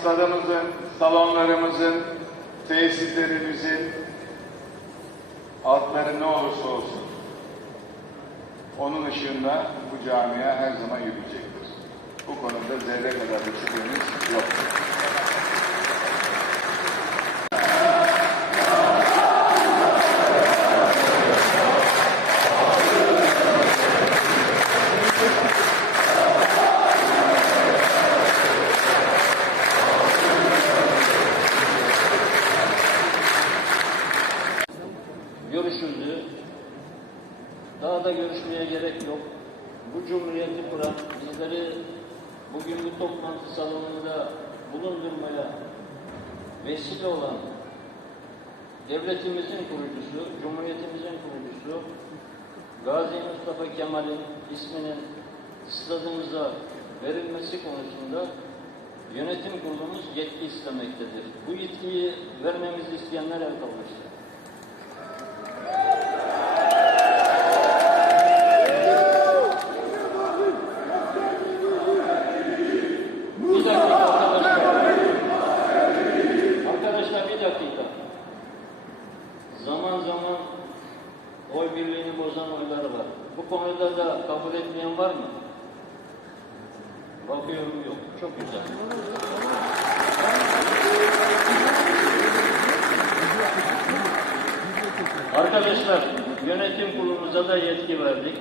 stadımızın, salonlarımızın, tesislerimizin altları ne olursa olsun onun ışığında bu camia her zaman yürüyecektir. Bu konuda zerre kadar bir şüphemiz yoktur. Daha da görüşmeye gerek yok. Bu cumhuriyeti kuran, bizleri bugün bu toplantı salonunda bulundurmaya vesile olan devletimizin kurucusu, cumhuriyetimizin kurucusu Gazi Mustafa Kemal'in isminin stadımıza verilmesi konusunda yönetim kurulumuz yetki istemektedir. Bu yetkiyi vermemizi isteyenler el kalmıştır. Bir dakika arkadaşlar. Arkadaşlar bir dakika. Zaman zaman oy birliğini bozan oylar var. Bu konuda da kabul etmeyen var mı? Bakıyorum yok. Çok güzel. Arkadaşlar, yönetim kurulumuza da yetki verdik.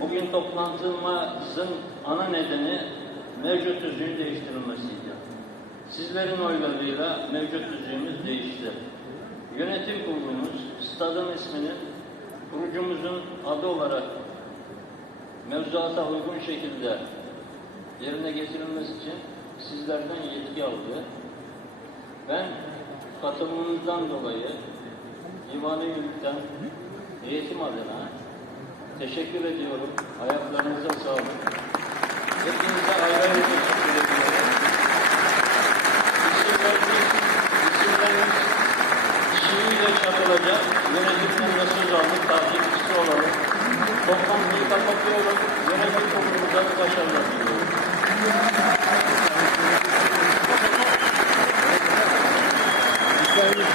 Bugün toplantımızın ana nedeni mevcut tüzüğün değiştirilmesiydi. Sizlerin oylarıyla mevcut tüzüğümüz değişti. Yönetim kurulumuz stadın isminin kurucumuzun adı olarak mevzuata uygun şekilde yerine getirilmesi için sizlerden yetki aldı. Ben katılımınızdan dolayı divanı yürüten eğitim adına teşekkür ediyorum. Ayaklarınıza sağlık. Hepinize ayrı ayrı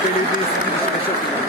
Belediyesi'nin çok güzel.